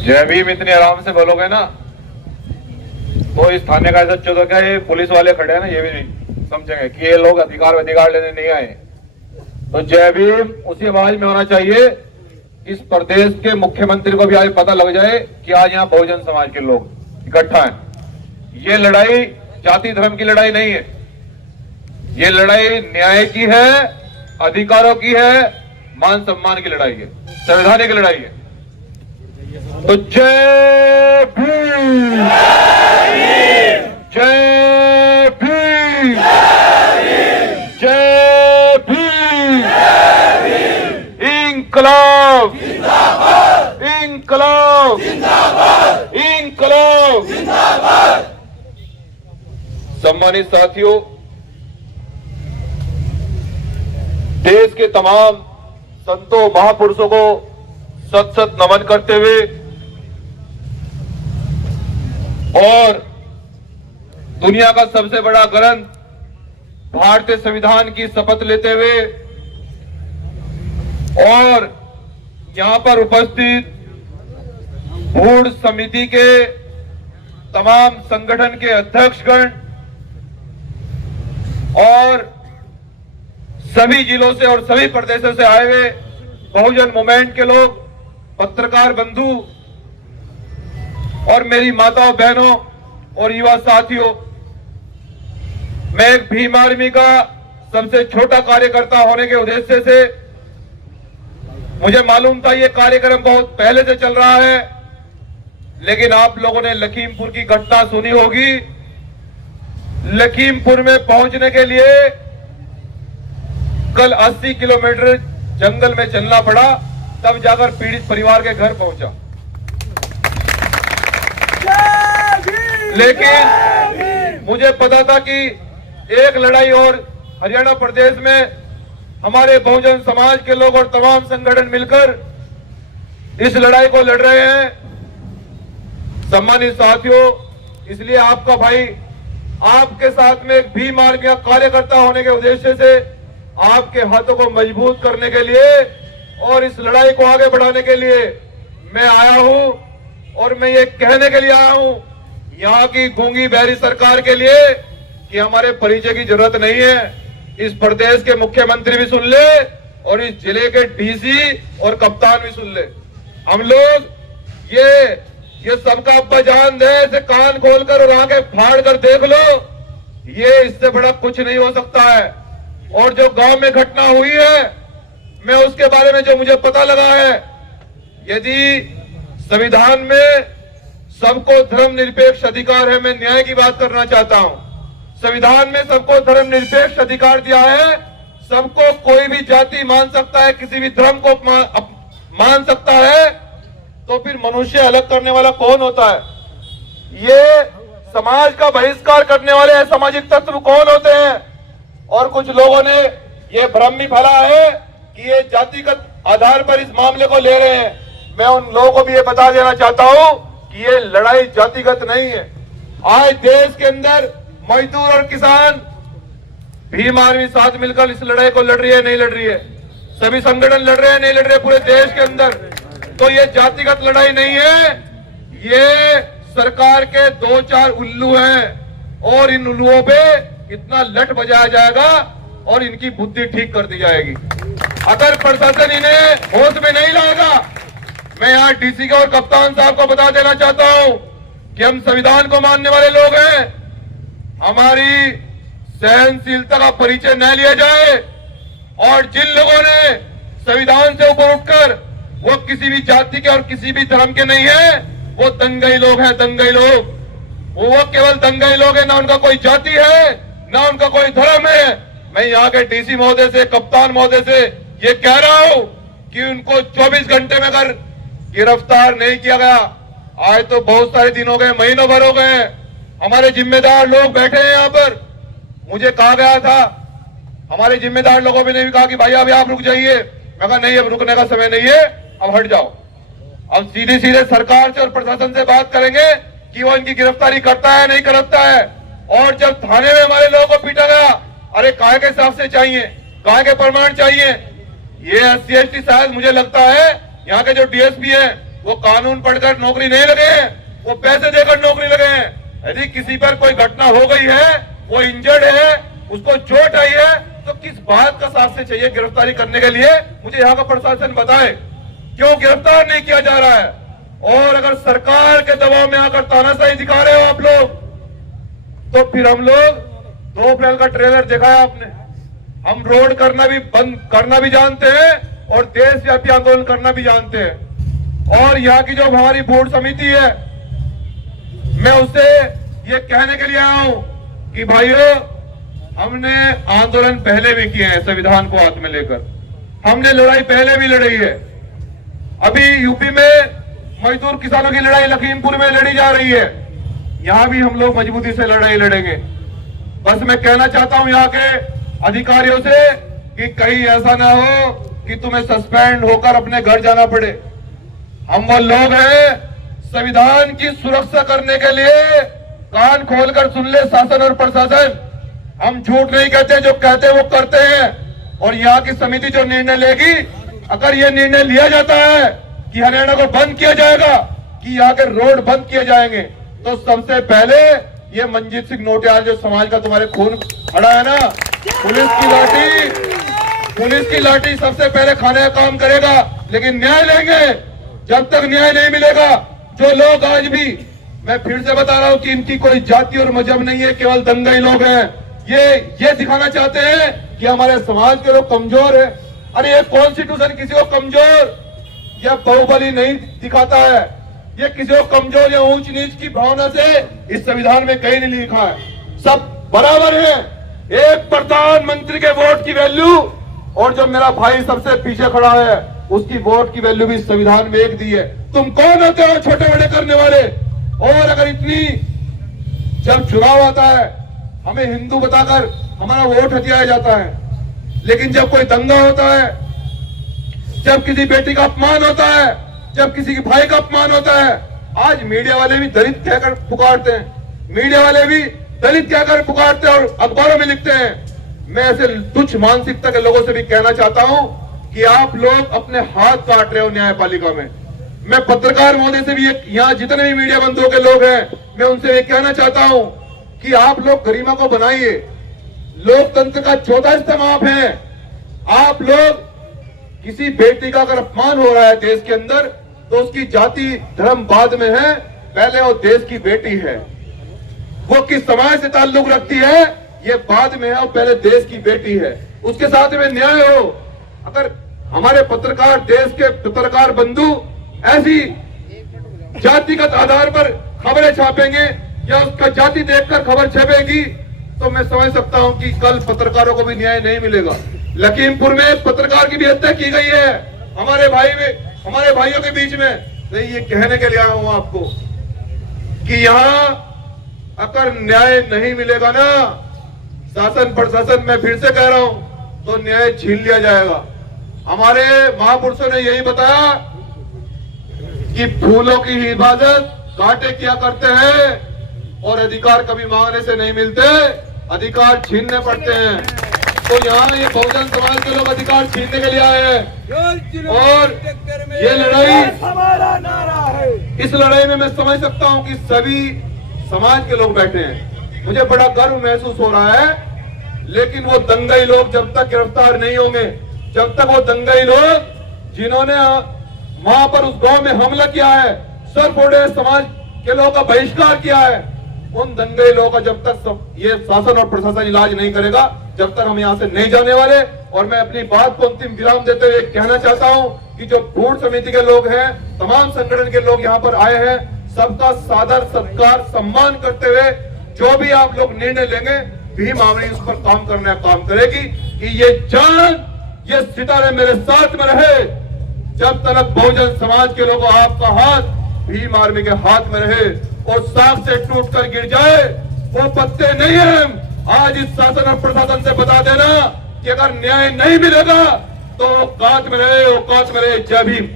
जय भीम इतनी आराम से बोलोगे ना तो इस थाने का ऐसा चौदह क्या ये पुलिस वाले खड़े हैं ना ये भी नहीं समझेंगे कि ये लोग अधिकार लेने नहीं आए। तो जय भीम उसी आवाज में होना चाहिए। इस प्रदेश के मुख्यमंत्री को भी आज पता लग जाए कि आज यहाँ बहुजन समाज के लोग इकट्ठा हैं। ये लड़ाई जाति धर्म की लड़ाई नहीं है, ये लड़ाई न्याय की है, अधिकारों की है, मान सम्मान की लड़ाई है, संवैधानिक लड़ाई है। तो जय भीम, जय भीम, जय भीम, इंकलाब, इंकलाब, इंकलाब। सम्मानित साथियों, देश के तमाम संतों महापुरुषों को सत सत नमन करते हुए और दुनिया का सबसे बड़ा ग्रंथ भारतीय संविधान की शपथ लेते हुए और यहां पर उपस्थित बोर्ड समिति के तमाम संगठन के अध्यक्षगण और सभी जिलों से और सभी प्रदेशों से आए हुए बहुजन मूवमेंट के लोग, पत्रकार बंधु और मेरी माताओं बहनों और युवा साथियों, मैं एक भीम आर्मी का सबसे छोटा कार्यकर्ता होने के उद्देश्य से मुझे मालूम था ये कार्यक्रम बहुत पहले से चल रहा है, लेकिन आप लोगों ने लखीमपुर की घटना सुनी होगी। लखीमपुर में पहुंचने के लिए कल 80 किलोमीटर जंगल में चलना पड़ा, तब जाकर पीड़ित परिवार के घर पहुंचा। लेकिन मुझे पता था कि एक लड़ाई और हरियाणा प्रदेश में हमारे बहुजन समाज के लोग और तमाम संगठन मिलकर इस लड़ाई को लड़ रहे हैं। सम्मानित साथियों, इसलिए आपका भाई आपके साथ में एक भीम आर्मी का कार्यकर्ता होने के उद्देश्य से आपके हाथों को मजबूत करने के लिए और इस लड़ाई को आगे बढ़ाने के लिए मैं आया हूं। और मैं ये कहने के लिए आया हूं यहाँ की गूंगी बहरी सरकार के लिए कि हमारे परिचय की जरूरत नहीं है। इस प्रदेश के मुख्यमंत्री भी सुन ले और इस जिले के डीसी और कप्तान भी सुन ले। हम लोग ये सबका अब्बा जान दे, इसे कान खोलकर और आंखें फाड़ कर देख लो, ये इससे बड़ा कुछ नहीं हो सकता है। और जो गांव में घटना हुई है, मैं उसके बारे में जो मुझे पता लगा है, यदि संविधान में सबको धर्मनिरपेक्ष अधिकार है, मैं न्याय की बात करना चाहता हूं। संविधान में सबको धर्मनिरपेक्ष अधिकार दिया है, सबको कोई भी जाति मान सकता है, किसी भी धर्म को मान सकता है, तो फिर मनुष्य अलग करने वाला कौन होता है? ये समाज का बहिष्कार करने वाले असामाजिक तत्व कौन होते हैं? और कुछ लोगों ने ये भ्रम भी फैला है कि ये जातिगत आधार पर इस मामले को ले रहे हैं। मैं उन लोगों को भी ये बता देना चाहता हूं कि ये लड़ाई जातिगत नहीं है। आज देश के अंदर मजदूर और किसान भीम आर्मी साथ मिलकर इस लड़ाई को लड़ रही है, नहीं लड़ रही है? सभी संगठन लड़ रहे हैं, नहीं लड़ रहे पूरे देश के अंदर? तो ये जातिगत लड़ाई नहीं है, ये सरकार के 2-4 उल्लू हैं और इन उल्लुओं पे इतना लठ बजाया जाएगा और इनकी बुद्धि ठीक कर दी जाएगी। अगर प्रशासन इन्हें होश में नहीं लाएगा, मैं यहाँ डीसी का और कप्तान साहब को बता देना चाहता हूँ कि हम संविधान को मानने वाले लोग हैं। हमारी सहनशीलता का परिचय न लिया जाए और जिन लोगों ने संविधान से ऊपर उठकर वो किसी भी जाति के और किसी भी धर्म के नहीं है, वो दंगाई लोग हैं, दंगाई लोग। वो केवल दंगाई लोग हैं, ना उनका कोई जाति है, ना उनका कोई धर्म है। मैं यहाँ के डीसी महोदय से, कप्तान महोदय से ये कह रहा हूं कि उनको 24 घंटे में अगर गिरफ्तार नहीं किया गया, आज तो बहुत सारे दिन हो गए, महीनों भर हो गए, हमारे जिम्मेदार लोग बैठे हैं यहाँ पर। मुझे कहा गया था, हमारे जिम्मेदार लोगों ने भी कहा कि भाई अभी आप रुक जाइए। मैं कहा नहीं, अब रुकने का समय नहीं है, अब हट जाओ। अब सीधे सीधे सरकार से और प्रशासन से बात करेंगे कि वो इनकी गिरफ्तारी करता है नहीं करता है। और जब थाने में हमारे लोगों को पीटा गया, अरे काहे के साक्ष्य चाहिए, काहे के प्रमाण चाहिए? ये SC ST शायद मुझे लगता है यहाँ के जो DSP है वो कानून पढ़कर नौकरी नहीं लगे हैं, वो पैसे देकर नौकरी लगे हैं। यदि किसी पर कोई घटना हो गई है, वो इंजर्ड है, उसको चोट आई है, तो किस बात का साक्ष्य चाहिए गिरफ्तारी करने के लिए? मुझे यहाँ का प्रशासन बताए क्यों गिरफ्तार नहीं किया जा रहा है। और अगर सरकार के दबाव में आकर तानाशाही दिखा रहे हो आप लोग, तो फिर हम लोग 2 अप्रैल का ट्रेलर देखा है आपने। हम रोड करना भी बंद करना भी जानते हैं और देशव्यापी आंदोलन करना भी जानते हैं। और यहाँ की जो हमारी बोर्ड समिति है, मैं उससे ये कहने के लिए आया हूं कि भाइयों, हमने आंदोलन पहले भी किए हैं संविधान को हाथ में लेकर, हमने लड़ाई पहले भी लड़ी है। अभी यूपी में मजदूर किसानों की लड़ाई लखीमपुर में लड़ी जा रही है, यहां भी हम लोग मजबूती से लड़ाई लड़ेंगे। बस मैं कहना चाहता हूं यहाँ के अधिकारियों से कि कहीं ऐसा ना हो कि तुम्हें सस्पेंड होकर अपने घर जाना पड़े। हम वो लोग हैं, संविधान की सुरक्षा करने के लिए कान खोलकर सुन ले शासन और प्रशासन। हम झूठ नहीं कहते, जो कहते हैं वो करते हैं। और यहाँ की समिति जो निर्णय लेगी, अगर ये निर्णय लिया जाता है कि हरियाणा को बंद किया जाएगा, कि यहाँ के रोड बंद किए जाएंगे, तो सबसे पहले ये मंजीत सिंह नोटियाल जो समाज का तुम्हारे खून खड़ा है ना, पुलिस की लाठी सबसे पहले खाने का काम करेगा। लेकिन न्याय लेंगे जब तक न्याय नहीं मिलेगा। जो लोग आज भी, मैं फिर से बता रहा हूं कि इनकी कोई जाति और मजहब नहीं है, केवल दंगाई लोग हैं। ये दिखाना चाहते हैं कि हमारे समाज के लोग कमजोर है। अरे ये कॉन्स्टिट्यूशन किसी को कमजोर या बाहुबली नहीं दिखाता है, ये किसी को कमजोर या ऊंच नीच की भावना से इस संविधान में कहीं नहीं लिखा है। सब बराबर है। एक प्रधानमंत्री के वोट की वैल्यू और जो मेरा भाई सबसे पीछे खड़ा है उसकी वोट की वैल्यू भी संविधान में एक दी है। तुम कौन होते हो छोटे बड़े करने वाले? और अगर इतनी, जब चुनाव आता है हमें हिंदू बताकर हमारा वोट हथियाया जाता है, लेकिन जब कोई दंगा होता है, जब किसी बेटी का अपमान होता है, जब किसी के भाई का अपमान होता है, आज मीडिया वाले भी दलित कहकर पुकारते हैं, मीडिया वाले भी दलित कहकर पुकारते हैं और अखबारों में लिखते हैं। मैं ऐसे तुच्छ मानसिकता के लोगों से भी कहना चाहता हूं कि आप लोग अपने हाथ काट रहे हो न्यायपालिका में। मैं पत्रकार महोदय से भी, यहाँ जितने भी मीडिया बंधुओं के लोग हैं, मैं उनसे ये कहना चाहता हूं कि आप लोग गरिमा को बनाइए। लोकतंत्र का चौथा स्तंभ आप हैं। आप लोग, किसी बेटी का अगर अपमान हो रहा है देश के अंदर, तो उसकी जाति धर्म बाद में है, पहले वो देश की बेटी है। वो किस समाज से ताल्लुक रखती है ये बाद में है, और पहले देश की बेटी है। उसके साथ में न्याय हो। अगर हमारे पत्रकार, देश के पत्रकार बंधु ऐसी जातिगत आधार पर खबरें छापेंगे या उसका जाति देखकर खबर छपेगी, तो मैं समझ सकता हूं कि कल पत्रकारों को भी न्याय नहीं मिलेगा। लखीमपुर में एक पत्रकार की भी हत्या की गई है हमारे भाइयों के बीच में। तो ये कहने के लिए आया हूं आपको कि यहां अगर न्याय नहीं मिलेगा ना, शासन प्रशासन, मैं फिर से कह रहा हूं, तो न्याय छीन लिया जाएगा। हमारे महापुरुषों ने यही बताया कि फूलों की हिफाजत कांटे किया करते हैं और अधिकार कभी मांगने से नहीं मिलते, अधिकार छीनने पड़ते हैं। तो यहाँ ये बहुजन समाज के लोग अधिकार छीनने के लिए आए हैं और ये लड़ाई हमारा नारा है। इस लड़ाई में मैं समझ सकता हूँ कि सभी समाज के लोग बैठे हैं। मुझे बड़ा गर्व महसूस हो रहा है, लेकिन वो दंगाई लोग जब तक गिरफ्तार नहीं होंगे, जब तक वो दंगाई लोग जिन्होंने वहां पर उस गांव में हमला किया है, सर फोड़े, समाज के लोगों का बहिष्कार किया है, उन दंगाई लोगों का जब तक ये शासन और प्रशासन इलाज नहीं करेगा, जब तक हम यहाँ से नहीं जाने वाले। और मैं अपनी बात को अंतिम विराम देते हुए कहना चाहता हूँ कि जो बोर्ड समिति के लोग हैं, तमाम संगठन के लोग यहाँ पर आए हैं, सबका सादर सत्कार सम्मान करते हुए जो भी आप लोग निर्णय लेंगे, भीम आर्मी उस पर काम करने का काम करेगी कि ये जान, ये सितारे मेरे साथ में रहे जब तक बहुजन समाज के लोगों, आपका हाथ भीम आर्मी के हाथ में रहे और साख से टूट कर गिर जाए वो पत्ते नहीं है। आज इस शासन और प्रशासन से बता देना कि अगर न्याय नहीं मिलेगा तो औकात में रहे, औकात में रहे। जय भीम।